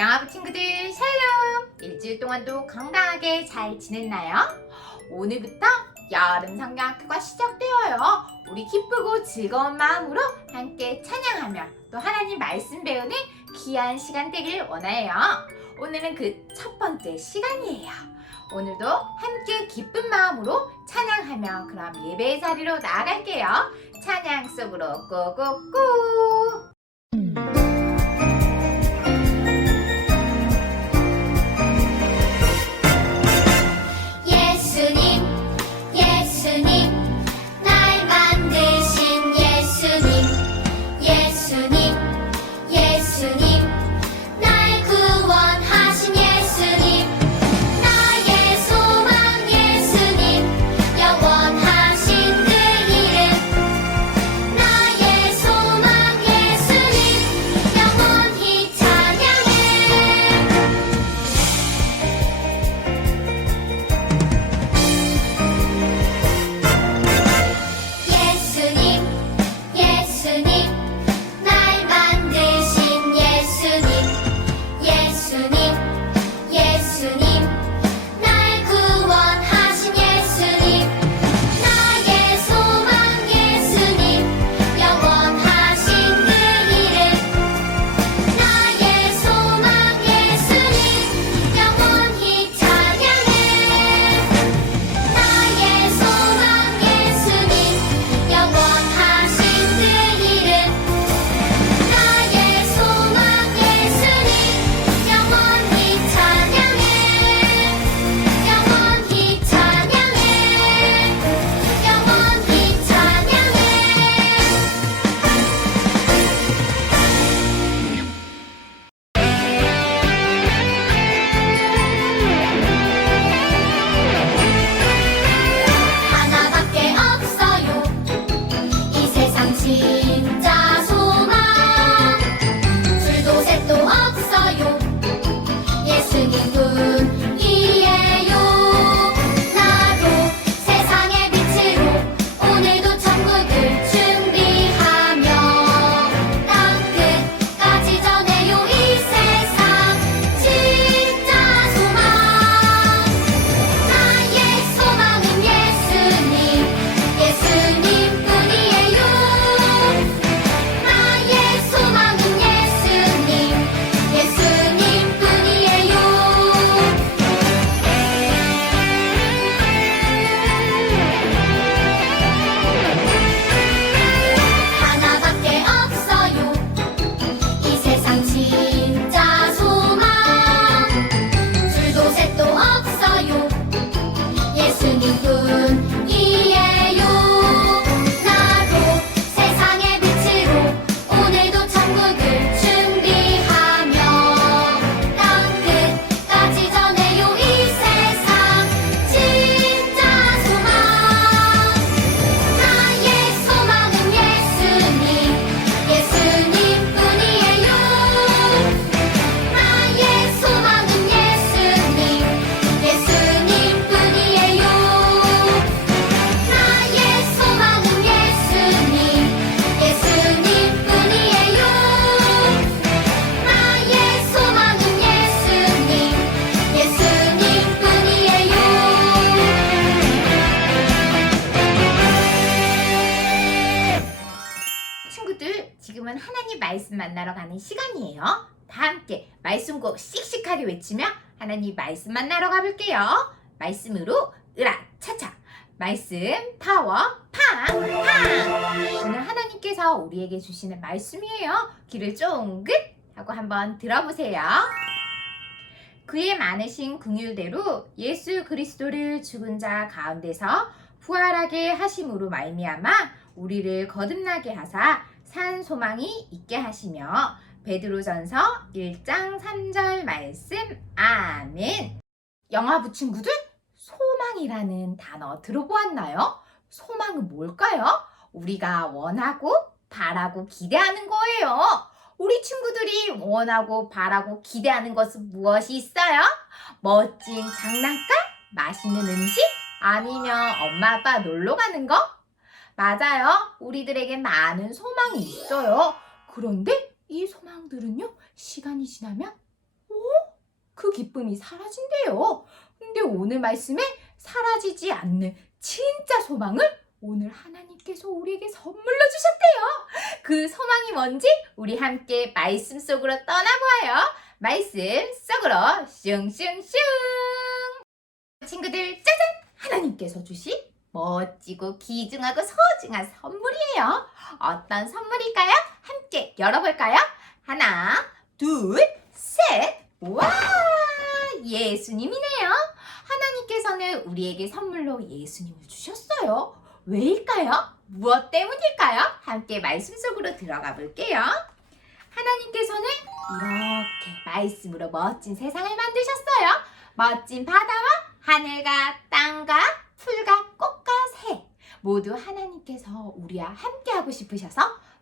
양아부 친구들 샬롬! 일주일 동안도 건강하게 잘 지냈나요? 오늘부터 여름 성경학교가 시작되어요. 우리 기쁘고 즐거운 마음으로 함께 찬양하며 또 하나님 말씀 배우는 귀한 시간 되길 원해요. 오늘은 그 첫 번째 시간이에요. 오늘도 함께 기쁜 마음으로 찬양하며 그럼 예배의 자리로 나아갈게요. 찬양 속으로 꾸꾸꾸! 만나러 가는 시간이에요. 다 함께 말씀곡 씩씩하게 외치며 하나님 말씀 만나러 가볼게요. 말씀으로 으라 차차 말씀 파워 팡 팡. 오늘 하나님께서 우리에게 주시는 말씀이에요. 귀를 쫑긋 하고 한번 들어보세요. 그의 많으신 긍휼대로 예수 그리스도를 죽은 자 가운데서 부활하게 하심으로 말미암아 우리를 거듭나게 하사 산 소망이 있게 하시며 베드로전서 1장 3절 말씀 아멘. 영화 부 친구들 소망이라는 단어 들어보았나요? 소망은 뭘까요? 우리가 원하고 바라고 기대하는 거예요. 우리 친구들이 원하고 바라고 기대하는 것은 무엇이 있어요? 멋진 장난감? 맛있는 음식? 아니면 엄마 아빠 놀러 가는 거? 맞아요. 우리들에게 많은 소망이 있어요. 그런데 이 소망들은요, 시간이 지나면 그 기쁨이 사라진대요. 근데 오늘 말씀에 사라지지 않는 진짜 소망을 오늘 하나님께서 우리에게 선물로 주셨대요. 그 소망이 뭔지 우리 함께 말씀 속으로 떠나보아요. 말씀 속으로 슝슝슝. 친구들 짜잔! 하나님께서 주신 멋지고 귀중하고 소중한 선물이에요. 어떤 선물일까요? 함께 열어볼까요? 하나, 둘, 셋. 와! 예수님이네요. 하나님께서는 우리에게 선물로 예수님을 주셨어요. 왜일까요? 무엇 때문일까요? 함께 말씀 속으로 들어가 볼게요. 하나님께서는 이렇게 말씀으로 멋진 세상을 만드셨어요. 멋진 바다와 하늘과 땅과 풀과 꽃과 새 모두 하나님께서 우리와 함께하고 싶으셔서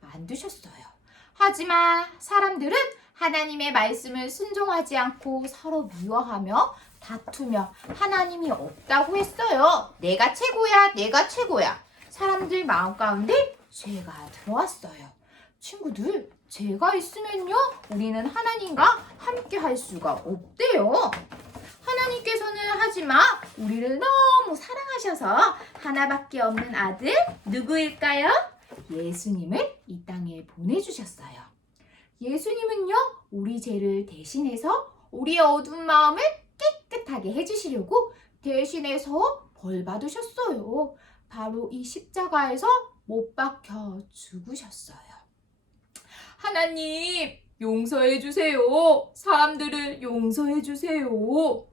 만드셨어요. 하지만 사람들은 하나님의 말씀을 순종하지 않고 서로 미워하며 다투며 하나님이 없다고 했어요. 내가 최고야, 내가 최고야. 사람들 마음 가운데 죄가 들어왔어요. 친구들, 죄가 있으면요, 우리는 하나님과 함께 할 수가 없대요. 하나님께서는 하지만 우리를 너무 사랑하셔서 하나밖에 없는 아들 누구일까요? 예수님을 이 땅에 보내주셨어요. 예수님은요, 우리 죄를 대신해서 우리의 어두운 마음을 깨끗하게 해주시려고 대신해서 벌 받으셨어요. 바로 이 십자가에서 못 박혀 죽으셨어요. 하나님, 용서해 주세요. 사람들을 용서해 주세요.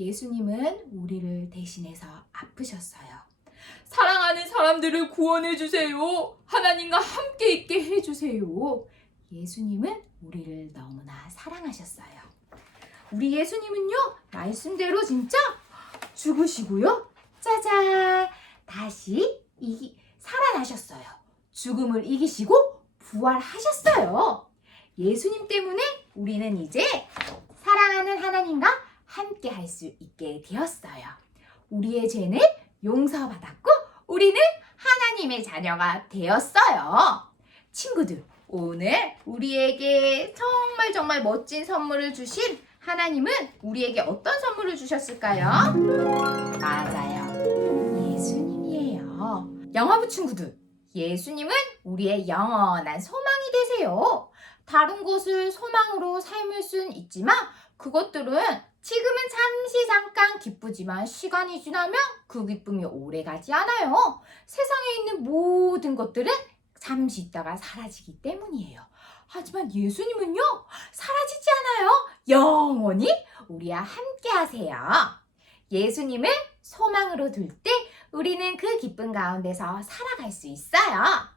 예수님은 우리를 대신해서 아프셨어요. 사랑하는 사람들을 구원해 주세요. 하나님과 함께 있게 해 주세요. 예수님은 우리를 너무나 사랑하셨어요. 우리 예수님은요, 말씀대로 진짜 죽으시고요. 짜잔! 다시 이, 살아나셨어요. 죽음을 이기시고 부활하셨어요. 예수님 때문에 우리는 이제 사랑하는 하나님과 함께 할 수 있게 되었어요. 우리의 죄는 용서받았고 우리는 하나님의 자녀가 되었어요. 친구들, 오늘 우리에게 정말 정말 멋진 선물을 주신 하나님은 우리에게 어떤 선물을 주셨을까요? 맞아요. 예수님이에요. 영화부 친구들, 예수님은 우리의 영원한 소망이 되세요. 다른 것을 소망으로 삶을 순 있지만 그것들은 지금은 잠시 잠깐 기쁘지만 시간이 지나면 그 기쁨이 오래 가지 않아요. 세상에 있는 모든 것들은 잠시 있다가 사라지기 때문이에요. 하지만 예수님은요, 사라지지 않아요. 영원히 우리와 함께 하세요. 예수님을 소망으로 둘 때 우리는 그 기쁨 가운데서 살아갈 수 있어요.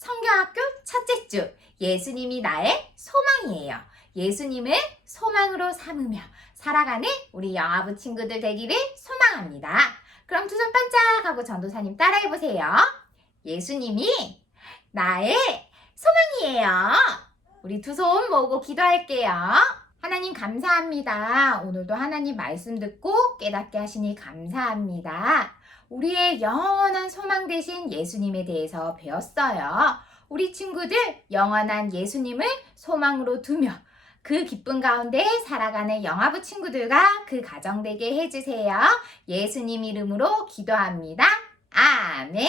성경학교 첫째 주, 예수님이 나의 소망이에요. 예수님을 소망으로 삼으며 살아가는 우리 영아부 친구들 되기를 소망합니다. 그럼 두 손 반짝하고 전도사님 따라해보세요. 예수님이 나의 소망이에요. 우리 두 손 모으고 기도할게요. 하나님 감사합니다. 오늘도 하나님 말씀 듣고 깨닫게 하시니 감사합니다. 우리의 영원한 소망 되신 예수님에 대해서 배웠어요. 우리 친구들 영원한 예수님을 소망으로 두며 그 기쁨 가운데 살아가는 영아부 친구들과 그 가정 되게 해주세요. 예수님 이름으로 기도합니다. 아멘.